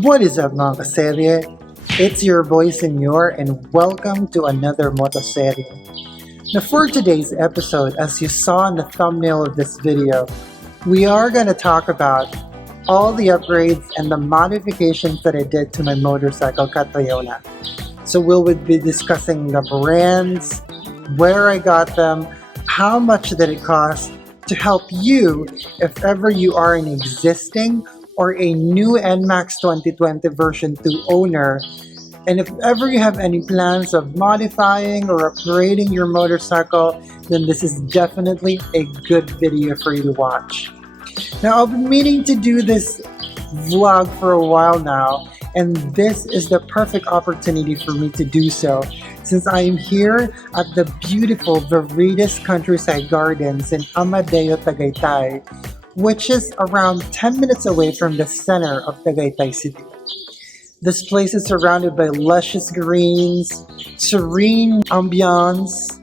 What is up mga kaserye? It's your boy Senor and welcome to another motoserye. Now for today's episode, as you saw in the thumbnail of this video, we are going to talk about all the upgrades and the modifications that I did to my motorcycle Catriona. So we'll be discussing the brands, where I got them, how much did it cost, to help you if ever you are an existing or a new NMAX 2020 version 2 owner, and if ever you have any plans of modifying or upgrading your motorcycle, then this is definitely a good video for you to watch. Now, I've been meaning to do this vlog for a while now, and this is the perfect opportunity for me to do so, since I am here at the beautiful Viridis Countryside Gardens in Amadeo, Tagaytay, which is around 10 minutes away from the center of Tagaytay City. This place is surrounded by luscious greens, serene ambiance,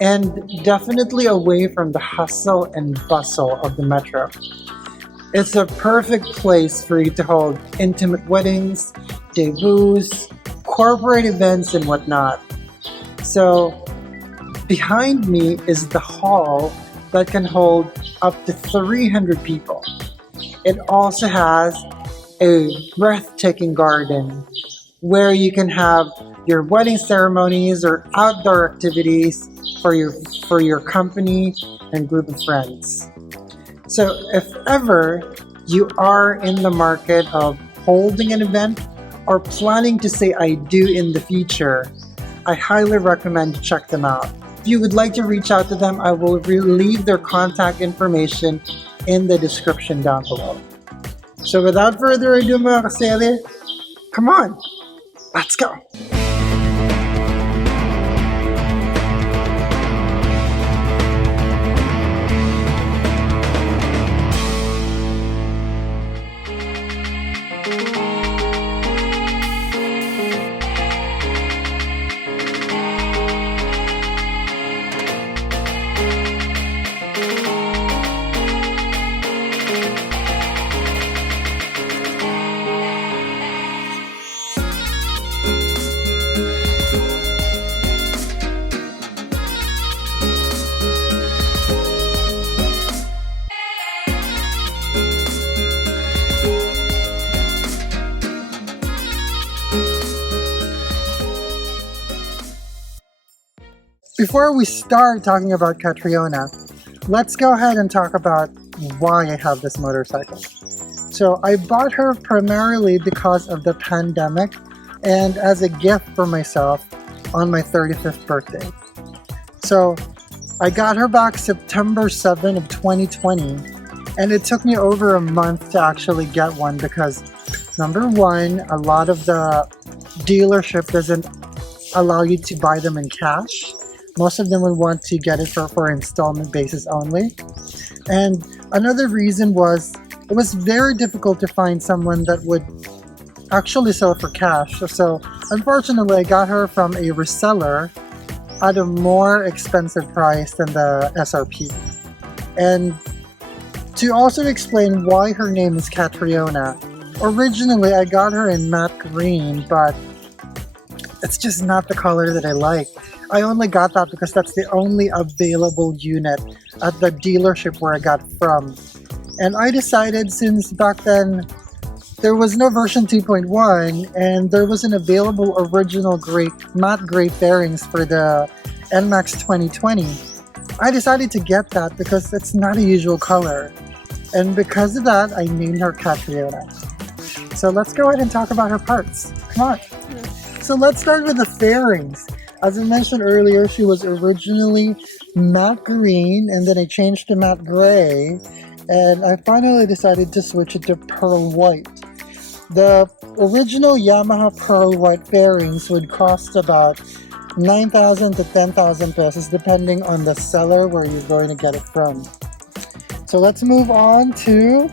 and definitely away from the hustle and bustle of the metro. It's a perfect place for you to hold intimate weddings, debuts, corporate events, and whatnot. So, behind me is the hall that can hold up to 300 people. It also has a breathtaking garden where you can have your wedding ceremonies or outdoor activities for your company and group of friends. So if ever you are in the market of holding an event or planning to say I do in the future, I highly recommend to check them out. If you would like to reach out to them, I will leave their contact information in the description down below. So without further ado mga kasere, come on, let's go! Before we start talking about Catriona, let's go ahead and talk about why I have this motorcycle. So I bought her primarily because of the pandemic and as a gift for myself on my 35th birthday. So I got her back September 7 of 2020, and it took me over a month to actually get one because number one, a lot of the dealership doesn't allow you to buy them in cash. Most of them would want to get it for installment basis only. And another reason was it was very difficult to find someone that would actually sell for cash. So unfortunately, I got her from a reseller at a more expensive price than the SRP. And to also explain why her name is Catriona, originally I got her in matte green, but it's just not the color that I like. I only got that because that's the only available unit at the dealership where I got it from. And I decided, since back then there was no version 2.1 and there was an available original matte gray fairings for the NMAX 2020, I decided to get that because it's not a usual color. And because of that, I named her Catriona. So let's go ahead and talk about her parts. Come on. So let's start with the fairings. As I mentioned earlier, she was originally matte green, and then I changed to matte gray, and I finally decided to switch it to pearl white. The original Yamaha pearl white fairings would cost about 9,000 to 10,000 pesos depending on the seller where you're going to get it from. So let's move on to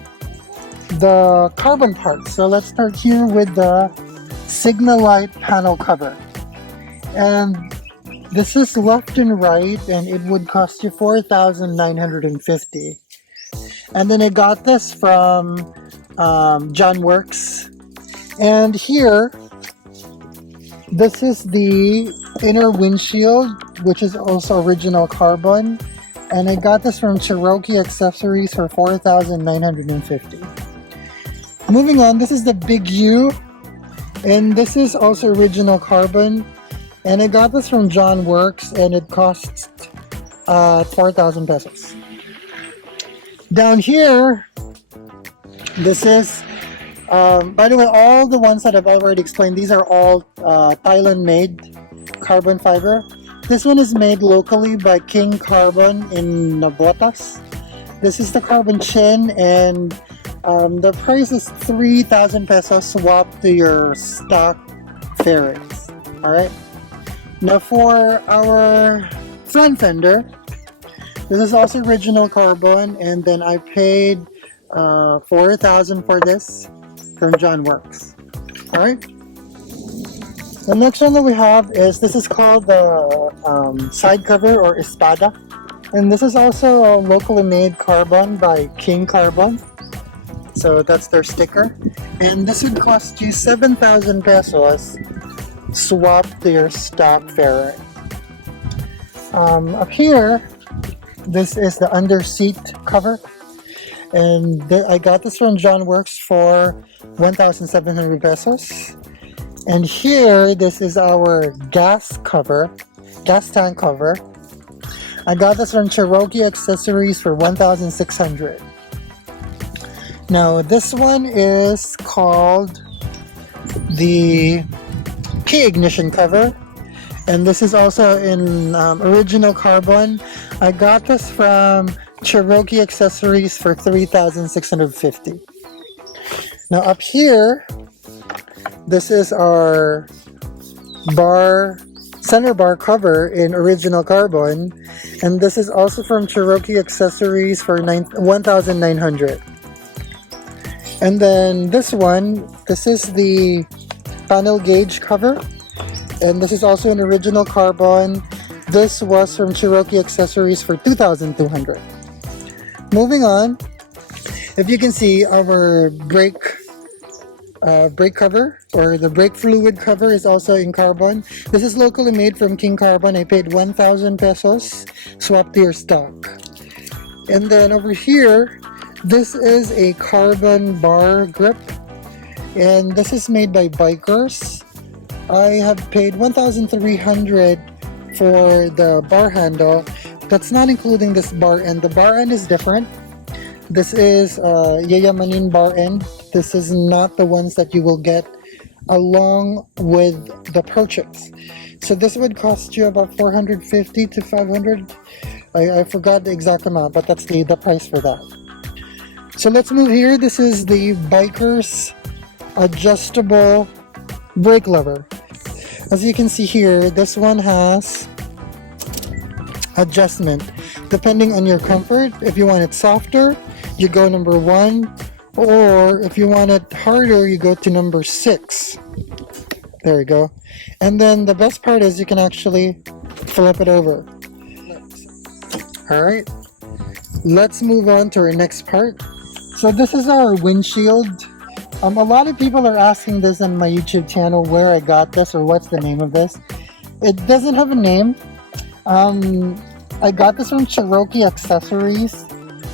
the carbon parts. So let's start here with the Signal Light panel cover. And this is left and right, and it would cost you 4,950. And then I got this from John Works, And here, this is the inner windshield, which is also original carbon. And I got this from Cherokee Accessories for $4,950. Moving on, this is the Big U. And this is also original carbon. And I got this from John Works, and it costs 4,000 pesos. Down here, this is, by the way, all the ones that I've already explained, these are all Thailand-made carbon fiber. This one is made locally by King Carbon in Nabotas. This is the carbon chin, and the price is 3,000 pesos swapped to your stock fairings. Alright? Now for our front fender, this is also original carbon, and then I paid 4,000 for this from John Works. Alright? The next one that we have is, this is called the side cover or espada. And this is also a locally made carbon by King Carbon. So that's their sticker. And this would cost you 7,000 pesos swapped to your stock fairing. Up here, this is the under seat cover. And I got this from John Works for 1,700 pesos. And here, this is our gas tank cover. I got this from Cherokee Accessories for 1,600. Now, this one is called the key ignition cover. And this is also in original carbon. I got this from Cherokee Accessories for 3,650. Now, up here, this is our center bar cover in original carbon, and this is also from Cherokee Accessories for 1,900. And then this one, this is the panel gauge cover, and this is also an original carbon. This was from Cherokee Accessories for 2,200. Moving on, if you can see, our brake cover, or the brake fluid cover, is also in carbon. This is locally made from King Carbon. I paid 1,000 pesos swapped to your stock. And then over here, this is a carbon bar grip, and this is made by Bikers. I have paid 1,300 for the bar handle. That's not including this bar end. The bar end is different. This is Yayamanin bar end. This is not the ones that you will get along with the purchase. So this would cost you about 450 to 500. I forgot the exact amount, but that's the price for that. So let's move here. This is the Bikers adjustable brake lever. As you can see here, this one has adjustment depending on your comfort. If you want it softer, you go number 1, or if you want it harder, you go to number 6. There you go. And then the best part is you can actually flip it over. Alright, let's move on to our next part. So this is our windshield. A lot of people are asking this on my YouTube channel where I got this or what's the name of this. It doesn't have a name. I got this from Cherokee Accessories.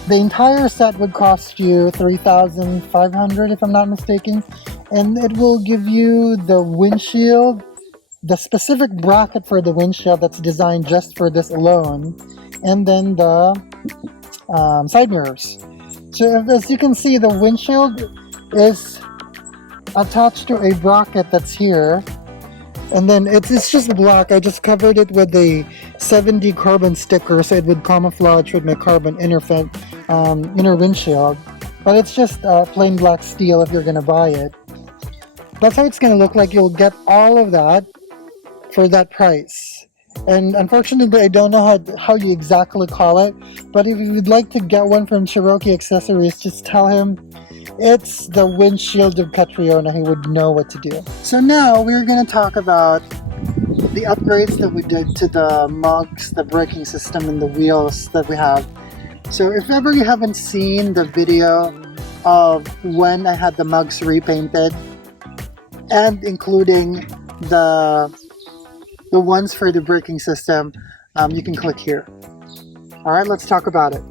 The entire set would cost you 3,500 if I'm not mistaken. And it will give you the windshield, the specific bracket for the windshield that's designed just for this alone, and then the side mirrors. So as you can see, the windshield is attached to a bracket that's here, and then it's just black. I just covered it with a 7D carbon sticker so it would camouflage with my carbon inner windshield, but it's just plain black steel if you're gonna buy it. That's how it's gonna look like. You'll get all of that for that price. And unfortunately, I don't know how you exactly call it, but if you would like to get one from Cherokee Accessories, just tell him it's the windshield of Catriona. He would know what to do. So now we're going to talk about the upgrades that we did to the mugs, the braking system, and the wheels that we have. So if ever you haven't seen the video of when I had the mugs repainted, and including the ones for the braking system, you can click here. All right, let's talk about it.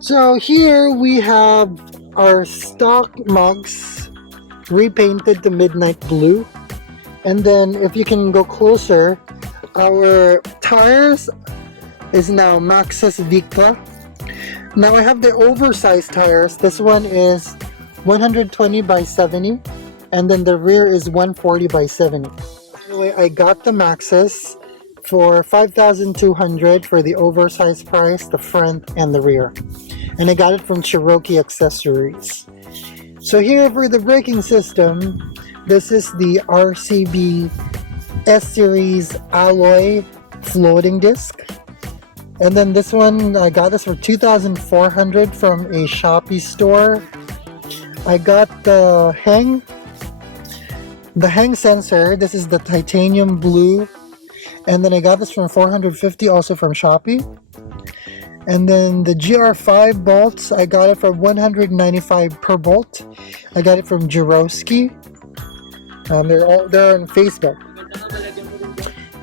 So here we have our stock mugs repainted to midnight blue. And then if you can go closer, our tires is now Maxxis Victa. Now I have the oversized tires. This one is 120 by 70, and then the rear is 140 by 70. Anyway, I got the Maxxis for 5,200 for the oversized price, the front and the rear. And I got it from Cherokee Accessories. So here for the braking system, this is the RCB S-Series alloy floating disc. And then this one, I got this for 2,400 from a Shopee store. I got the hang sensor. This is the titanium blue. And then I got this from 450 also from Shopee. And then the GR5 bolts, I got it for 195 per bolt. I got it from Jarowski. They're on Facebook.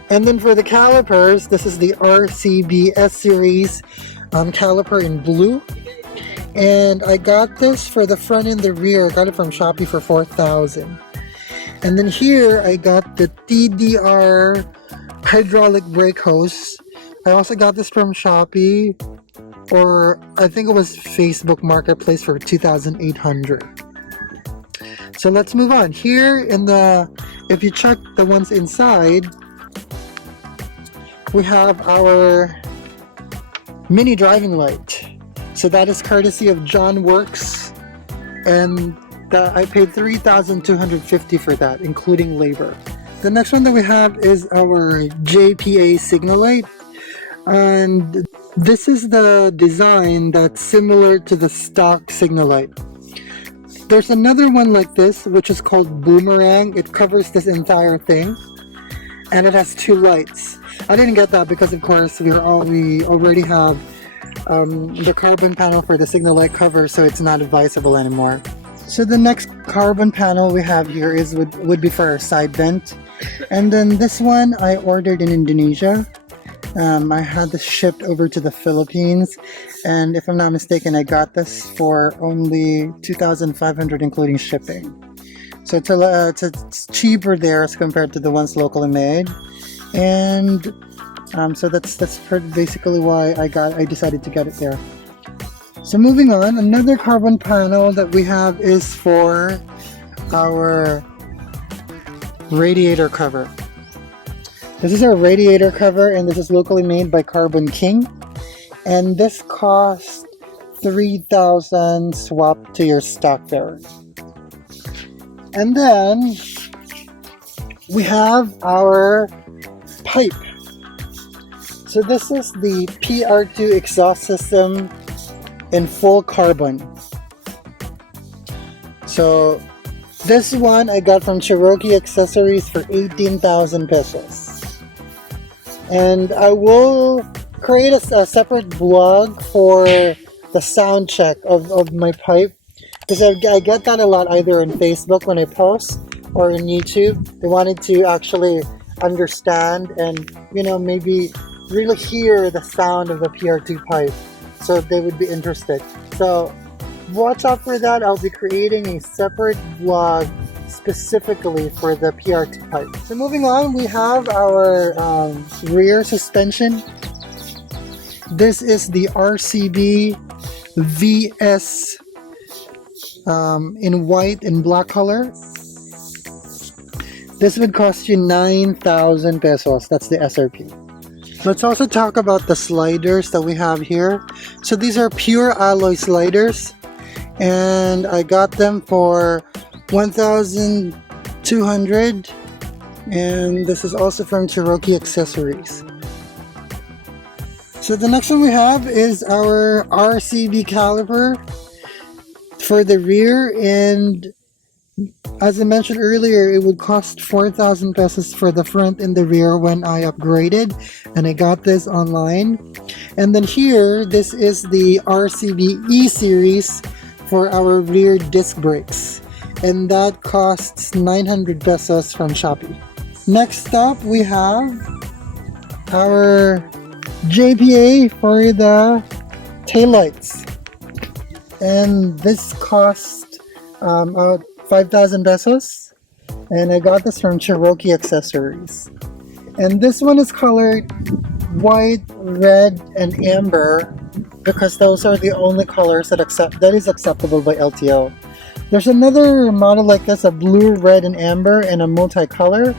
And then for the calipers, this is the RCB S-Series caliper in blue. And I got this for the front and the rear. I got it from Shopee for 4,000. And then here I got the TDR hydraulic brake hose. I also got this from Shopee, or I think it was Facebook Marketplace for 2,800. So let's move on. Here in the, if you check the ones inside, we have our mini driving light. So that is courtesy of John Works, and I paid 3,250 for that, including labor. The next one that we have is our JPA Signal Light, and this is the design that's similar to the stock Signal Light. There's another one like this, which is called Boomerang. It covers this entire thing, and it has two lights. I didn't get that because, of course, we already have the carbon panel for the Signal Light cover, so it's not advisable anymore. So the next carbon panel we have here would be for our side vent. And then this one I ordered in Indonesia. I had this shipped over to the Philippines, and if I'm not mistaken, I got this for only 2,500 including shipping. So it's cheaper there as compared to the ones locally made. And so that's basically why I decided to get it there. So moving on, another carbon panel that we have is for our radiator cover. This is our radiator cover, and this is locally made by Carbon King, and this cost 3,000 swap to your stock fairing. And then we have our pipe. So this is the PR2 exhaust system in full carbon. So this one I got from Cherokee Accessories for 18,000 pesos. And I will create a separate blog for the sound check of my pipe, because I get that a lot either in Facebook when I post or in YouTube. They wanted to actually understand and, you know, maybe really hear the sound of the PR2 pipe, so they would be interested. So watch out for that. I'll be creating a separate vlog specifically for the PR2 pipe. So moving on, we have our rear suspension. This is the RCB VS in white and black color. This would cost you 9,000 pesos. That's the SRP. Let's also talk about the sliders that we have here. So these are pure alloy sliders, and I got them for 1,200, and this is also from Cherokee Accessories. So the next one we have is our RCB caliper for the rear, and as I mentioned earlier, it would cost 4,000 pesos for the front and the rear when I upgraded, and I got this online. And then here, this is the RCB E series for our rear disc brakes. and that costs 900 pesos from Shopee. Next up, we have our JPA for the taillights, and this cost 5,000 pesos, and I got this from Cherokee Accessories. And this one is colored white, red, and amber because those are the only colors that is acceptable by LTO. There's another model like this, a blue, red, and amber, and a multicolor.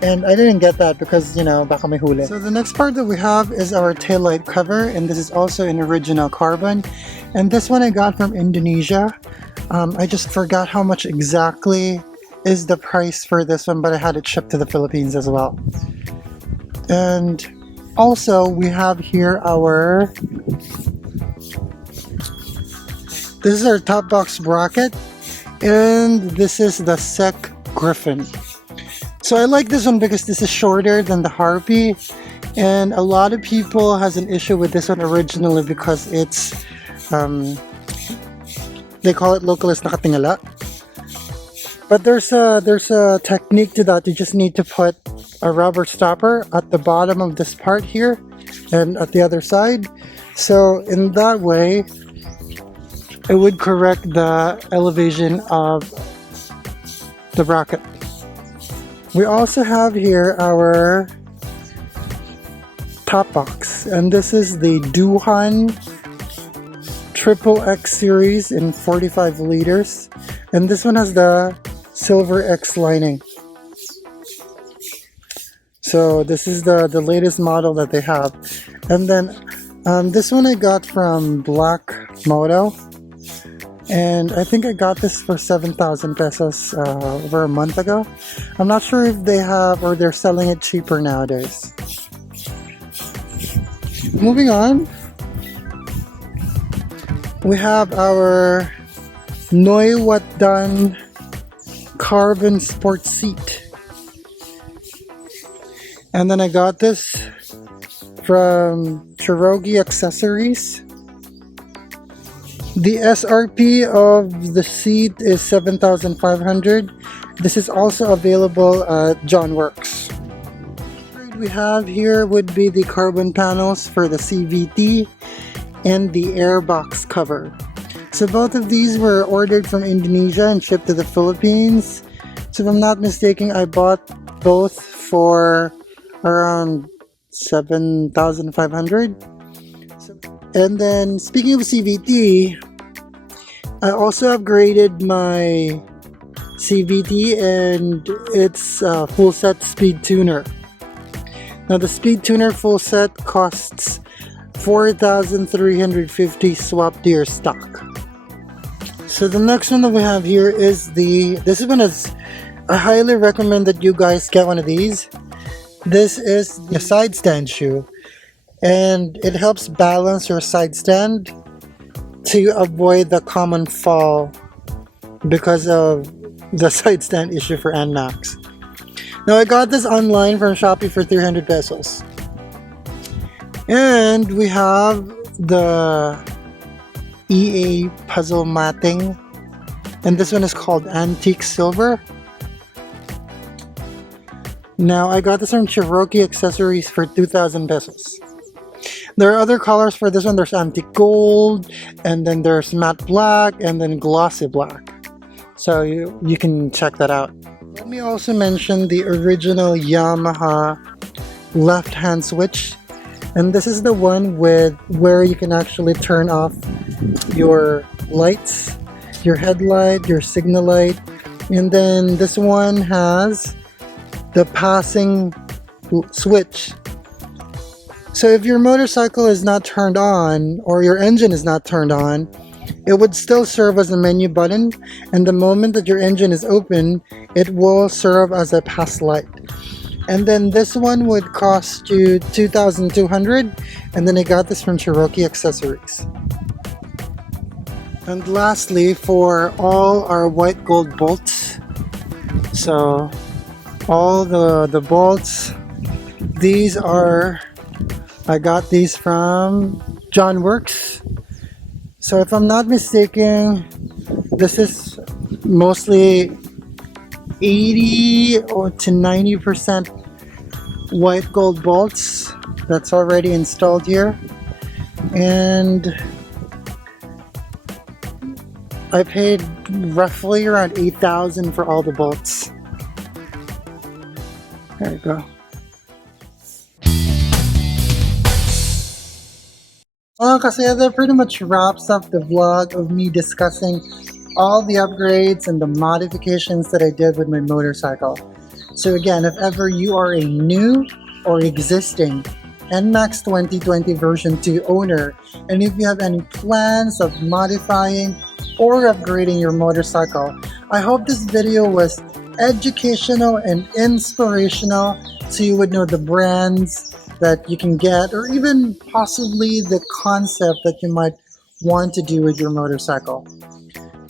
And I didn't get that because, you know, baka may huli. So the next part that we have is our taillight cover, and this is also in original carbon. And this one I got from Indonesia. I just forgot how much exactly is the price for this one, but I had it shipped to the Philippines as well. And also we have here this is our top box bracket, and this is the Sec Griffin. So I like this one because this is shorter than the Harpy, and a lot of people has an issue with this one originally because it's they call it localist nakatingala. But there's a technique to that. You just need to put a rubber stopper at the bottom of this part here and at the other side. So in that way, it would correct the elevation of the bracket. We also have here our top box, and this is the Duhan XXX series in 45 liters, and this one has the Silver X lining. So this is the latest model that they have. And then this one I got from Black Moto, and I think I got this for 7,000 pesos over a month ago. I'm not sure if they have or they're selling it cheaper nowadays. Moving on, we have our Noy Wat Dan carbon sport seat. And then I got this from Cherokee Accessories. The SRP of the seat is 7,500. This is also available at John Works. What we have here would be the carbon panels for the CVT and the airbox cover. So both of these were ordered from Indonesia and shipped to the Philippines. So if I'm not mistaken, I bought both for around 7,500. And then speaking of CVT, I also upgraded my CVT, and it's a full set speed tuner. Now the speed tuner full set costs 4,350 swap to your stock. So the next one that we have here is this one is, I highly recommend that you guys get one of these. This is the side stand shoe, and it helps balance your side stand to avoid the common fall because of the side stand issue for NMAX. Now I got this online from Shopee for 300 pesos. And we have the EA puzzle matting, and this one is called Antique Silver. Now I got this from Cherokee Accessories for 2,000 pesos. There are other colors for this one. There's antique gold, and then there's matte black, and then glossy black. So you can check that out. Let me also mention the original Yamaha left hand switch. And this is the one with where you can actually turn off your lights, your headlight, your signal light. And then this one has the passing switch. So if your motorcycle is not turned on or your engine is not turned on, it would still serve as a menu button, and the moment that your engine is open, it will serve as a pass light. And then this one would cost you 2,200, and then I got this from Cherokee Accessories. And lastly, for all our white gold bolts, so all the bolts, these are, I got these from John Works. So if I'm not mistaken, this is Mostly 80 to 90% white gold bolts that's already installed here, and I paid roughly around 8,000 for all the bolts. There you go. Well, kasi that pretty much wraps up the vlog of me discussing all the upgrades and the modifications that I did with my motorcycle. So again, if ever you are a new or existing NMAX 2020 version 2 owner, and if you have any plans of modifying or upgrading your motorcycle, I hope this video was educational and inspirational so you would know the brands that you can get, or even possibly the concept that you might want to do with your motorcycle.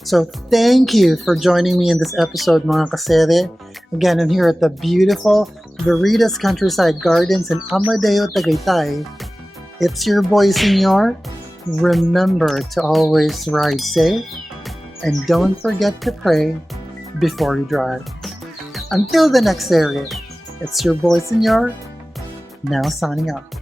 So thank you for joining me in this episode, mga kasere. Again, I'm here at the beautiful Viridis Countryside Gardens in Amadeo, Tagaytay. It's your boy, Senor. Remember to always ride safe, and don't forget to pray before you drive. Until the next area, it's your boy, Senor, now signing out.